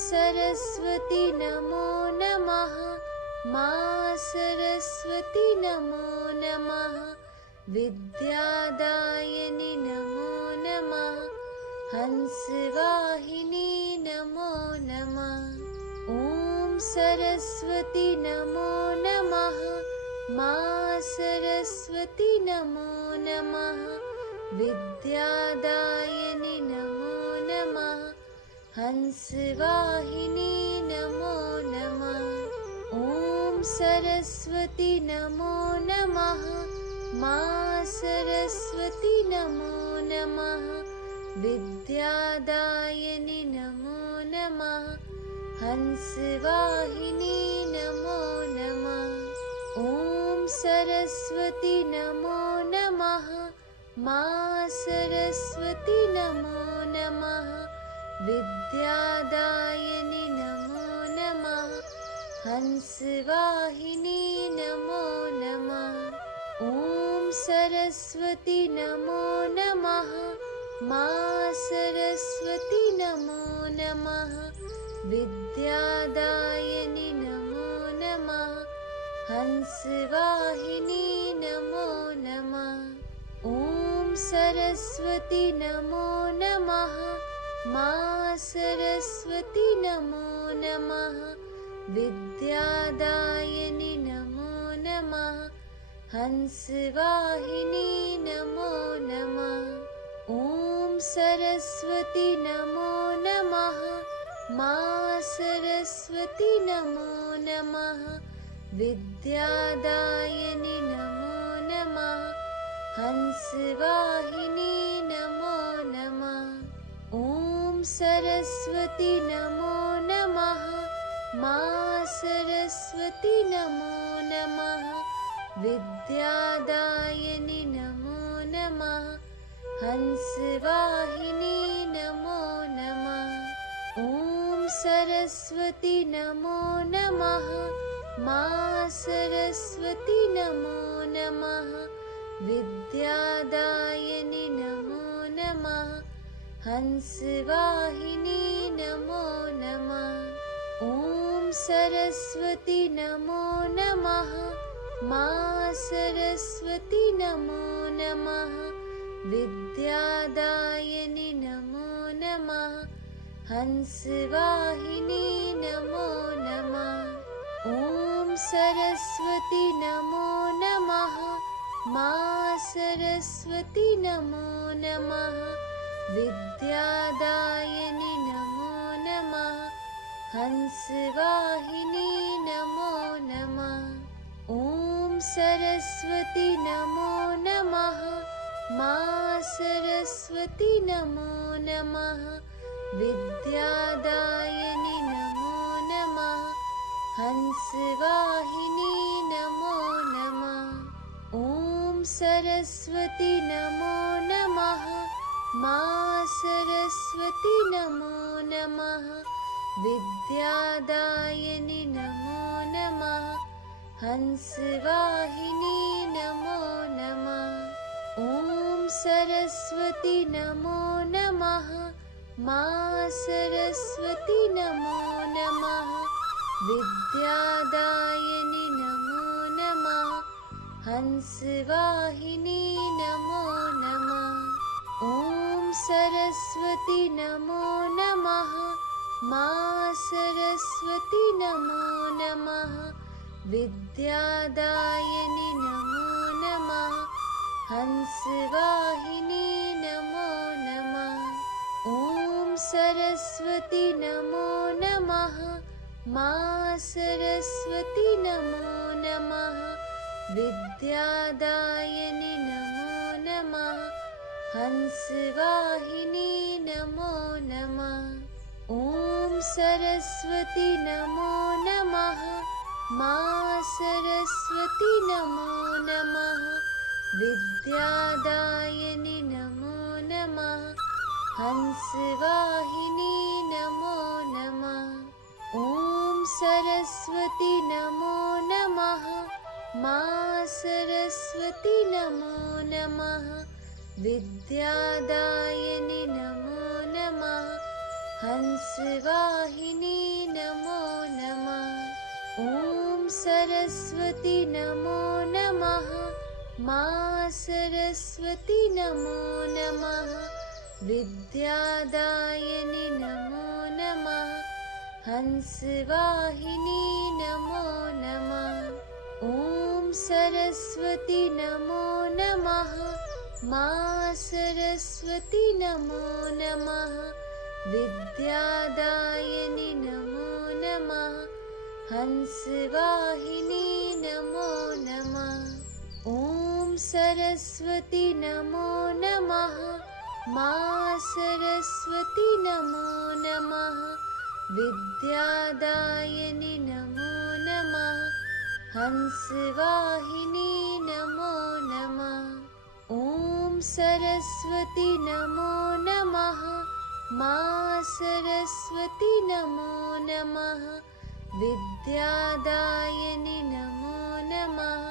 सरस्वती नमो नमः। मा सरस्वती नमो नमः। विद्यादायिनी नमो नमः। हंसवाहिनी नमो नमः। ॐ सरस्वती नमो नमः। मा सरस्वती नमो नमः। विद्यादायिनी नमो नमः। हंसवाहिनी नमो नमः। ॐ सरस्वती नमो नमः। मा सरस्वती नमो नमः। विद्यादायिनी नमो नमः। हंसवाहिनी नमो नमः। ॐ सरस्वती नमो नमः। मा सरस्वती नमो नमः। विद्यादायिनी नमो नमः। हंसवाहिनी नमो नमः। ॐ सरस्वती नमो नमः। मा सरस्वती नमो नमः। विद्यादायिनी नमो नमः। हंसवाहिनी नमो नमः। ॐ सरस्वती नमो नमः। मा सरस्वती नमो नमः। विद्यादायिनी नमो नमः। हंसवाहिनी नमो नमः। ॐ सरस्वती नमो नमः। मा सरस्वती नमो नमः। विद्यादायिनी नमो नमः। हंसवाहिनी नमो नमः। ॐ सरस्वती नमो नमः। मा सरस्वती नमो नमः। विद्यादायिनी नमो नमः। हंसवाहिनी नमो नमः। ॐ सरस्वती नमो नमः। मा सरस्वती नमो नमः। विद्यादायिनी नमो नमः। हंसवाहिनी नमो नमः। ॐ सरस्वती नमो नमः। मा सरस्वती नमो नमः। विद्यादायिनी नमो नमः। हंसवाहिनी नमो नमः। ॐ सरस्वती नमो नमः। मा सरस्वती नमो नमः। विद्यादायिनी नमो नमः। हंसवाहिनी नमो नमः। ॐ सरस्वती नमो नमः। मा सरस्वती नमो नमः। विद्यादायिनी नमो नमः। हंसवाहिनी नमो नमः। ॐ सरस्वती नमो नमः। मा सरस्वती नमो नमः। विद्यादायिनी नमो नमः। हंसवाहिनी नमो नमः। ॐ सरस्वती नमो नमः। मा सरस्वती नमो नमः। विद्यादायिनी नमो नमः। हंसवाहिनी नमो नमः। ॐ सरस्वती नमो नमः। मा सरस्वती नमो नमः। विद्यादायिनी नमो नमः। हंसवाहिनी नमो नमः। ॐ सरस्वती नमो नमः। मा सरस्वती नमो नमः। विद्यादायिनी नमो नमः। हंसवाहिनी नमो नमः। ॐ सरस्वती नमो नमः। मा सरस्वती नमो नमः। विद्यादायिनी नमो नमः। हंसवाहिनी नमो नमः। ॐ सरस्वती नमो नमः। मा सरस्वती नमो नमः। विद्यादायिनी नमो नमः। हंसवाहिनी नमो नमः। ॐ सरस्वती नमो नमः। मां सरस्वती नमो नमः। विद्यादायिनी नमो नमः। हंसवाहिनी नमो नमः। ॐ सरस्वती नमो नमः। मां सरस्वती नमो नमः। विद्यादायिनी नमो नमः। हंसवाहिनी नमो नमः। ॐ सरस्वती नमो नमः। मां सरस्वती नमो नमः। विद्यादायिनी नमो नमः। हंसवाहिनी नमो नमः। ॐ सरस्वती नमो नमः। मां सरस्वती नमो नमः। विद्यादायिनी नमो नमः।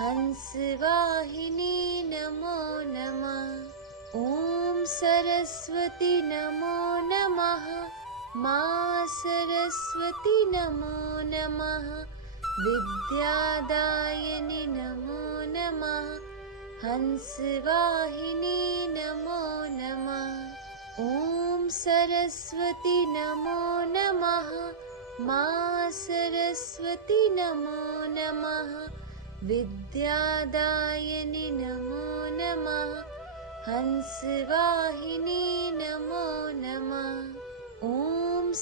हंसवाहिनी नमो नमः। ॐ सरस्वती नमो नमः। मां सरस्वती नमो नमः। विद्यादायिनी नमो नमः। हंसवाहिनी नमो नमः। ॐ सरस्वती नमो नमः। मां सरस्वती नमो नमः। विद्यादायिनी नमो नमः। हंसवाहिनी नमो नमः। ॐ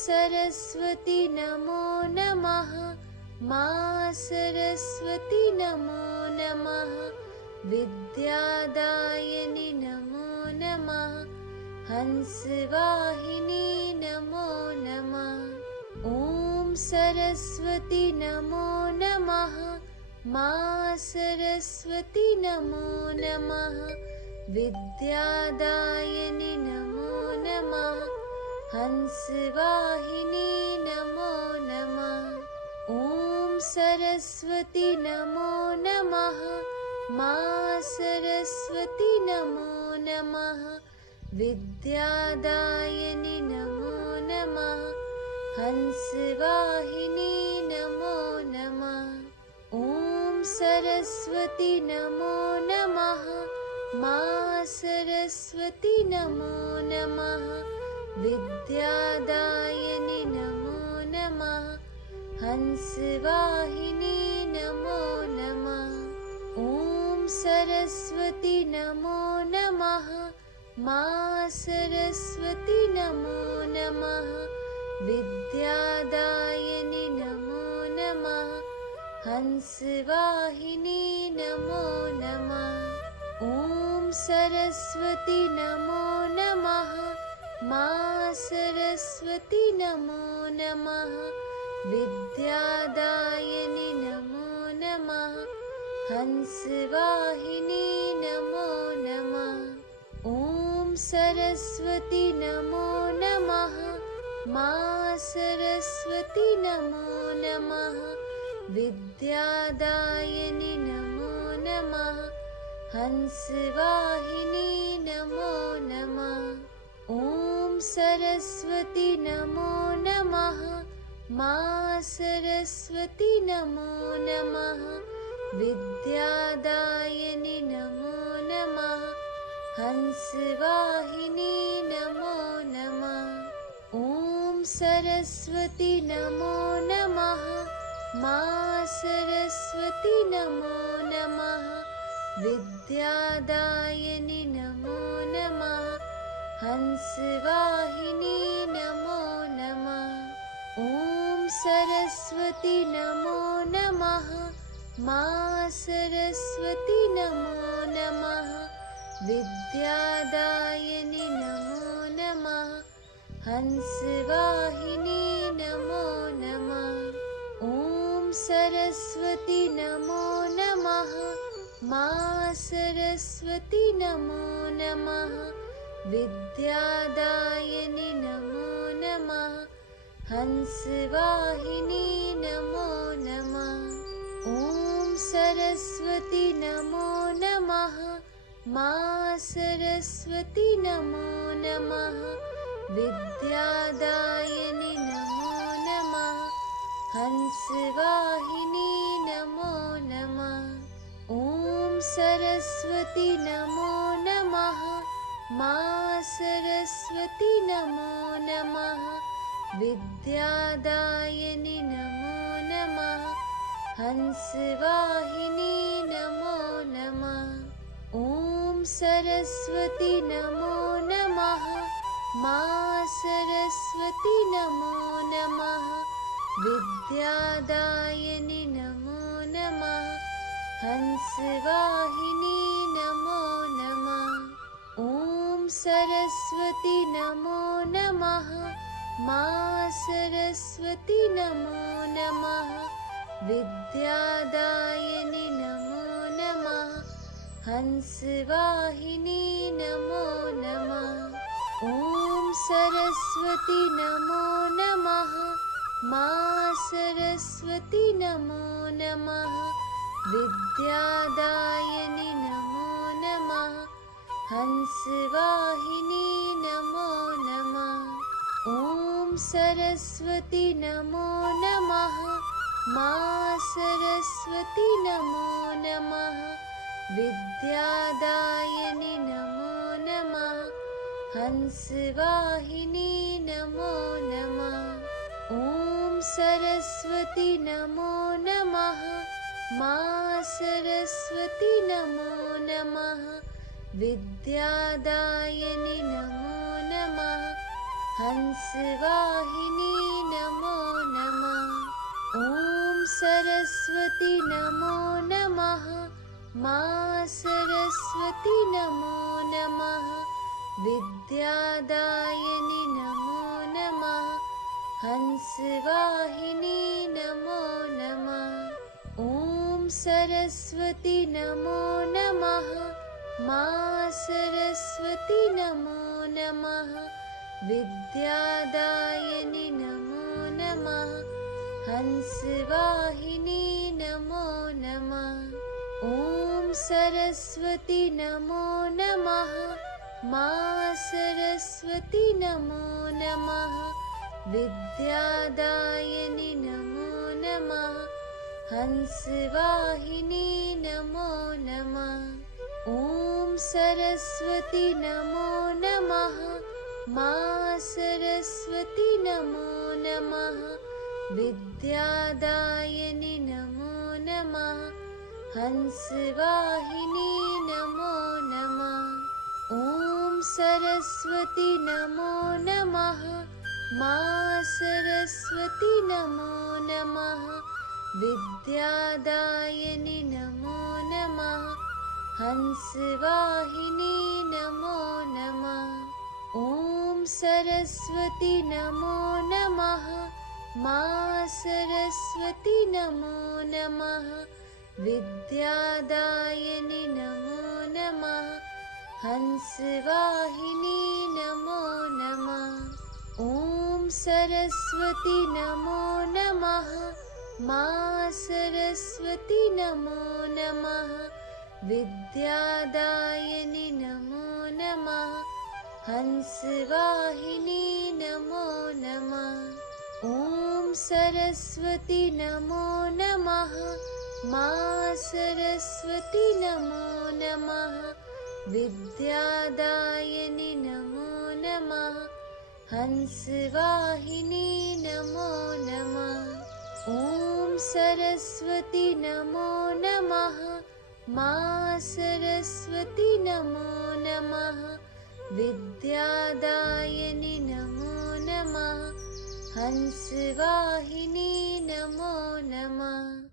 सरस्वती नमो नमः। मां सरस्वती नमो नमः। विद्यादायिनी नमो नमः। हंसवाहिनी नमो नमः। ॐ सरस्वती नमो नमः। मां सरस्वती नमो नमः। विद्यादायिनी नमो नमः। हंसवाहिनी नमो नमः। ॐ सरस्वती नमो नमः। मां सरस्वती नमो नमः। विद्यादायिनी नमो नमः। हंसवाहिनी नमो नमः। ॐ सरस्वती नमो नमः। मां सरस्वती नमो नमः। विद्यादायिनी नमो नमः। हंसवाहिनी नमो नमः। ॐ सरस्वती नमो नमः। मां सरस्वती नमो नमः। विद्यादायिनी नमो नमः। हंसवाहिनी नमो नमः। ॐ सरस्वती नमो नमः। मां सरस्वती नमो नमः। विद्यादायिनी नमो नमः। हंसवाहिनी नमो नमः। ॐ सरस्वती नमो नमः। मां सरस्वती नमो नमः। विद्यादायिनी नमो नमः। हंसवाहिनी नमो नमः। ॐ सरस्वती नमो नमः। मां सरस्वती नमो नमः। विद्यादायिनी नमो नमः। हंसवाहिनी नमो नमः। ॐ सरस्वती नमो नमः। मां सरस्वती नमो नमः। विद्यादायिनी नमो नमः। हंसवाहिनी नमो नमः। ॐ सरस्वती नमो नमः। मां सरस्वती नमो नमः। विद्यादायिनी नमो नमः। हंसवाहिनी नमो नमः। ॐ सरस्वती नमो नमः। मां सरस्वती नमो नमः। विद्यादायिनी नमो नमः। हंसवाहिनी नमो नमः। ॐ सरस्वती नमो नमः। मां सरस्वती नमो नमः। विद्यादायिनि नमो नमः। हंसवाहिनी नमो नमः। ॐ सरस्वती नमो नमः। मा सरस्वती नमो नमः। विद्यादायिनि नमो नमः। हंसवाहिनी नमो नमः। ॐ सरस्वती नमो नमः। मा सरस्वती नमो नमः। विद्यादायिनि नमो नमः। हंसवाहिनी नमो नमः। ॐ सरस्वती नमो नमः। मा सरस्वती नमो नमः। विद्यादायिनि नमो नमः। हंसवाहिनी नमो नमः। ॐ सरस्वती नमो नमः। मा सरस्वती नमो नमः। विद्यादायिनि नमो नमः। हंसवाहिनी नमो नमः। ॐ सरस्वती नमो नमः। मा सरस्वती नमो नमः। विद्यादायिनि नमो नमः। हंसवाहिनी नमो नमः। ॐ सरस्वती नमो नमः। मा सरस्वती नमो नमः। विद्यादायिनि नमो नमः। हंसवाहिनी नमो नमः। ॐ सरस्वती नमो नमः। मा सरस्वती नमो नमः। विद्यादायिनि नमो नमः। हंसवाहिनी नमो नमः। ॐ सरस्वती नमो नमः। मा सरस्वती नमो नमः। विद्यादायिनि नमो नमः। हंसवाहिनी नमो नमः। ॐ सरस्वती नमो नमः। मा सरस्वती नमो नमः। विद्यादायिनि नमो नमः। हंसवाहिनी नमो नमः। ॐ सरस्वती नमो नमः। मा सरस्वती नमो नमः। विद्यादायिनि नमो नमः। हंसवाहिनी नमो नमः। ॐ सरस्वती नमो नमः। मा सरस्वती नमो नमः। विद्यादायिनि नमो नमः। हंसवाहिनी नमो नमः। ॐ सरस्वती नमो नमः। मा सरस्वती नमो नमः। विद्यादायिनि नमो नमः। हंसवाहिनी नमो नमः। ॐ सरस्वती नमो नमः। मा सरस्वती नमो नमः। विद्यादायिनि नमो नमः। हंसवाहिनी नमो नमः। ॐ सरस्वती नमो नमः। मा सरस्वती नमो नमः। विद्यादायिनि नमो नमः। हंसवाहिनी नमो नमः। ॐ सरस्वती नमो नमः। मा सरस्वती नमो नमः। विद्यादायिनि नमो नमः। हंसवाहिनी नमो नमः।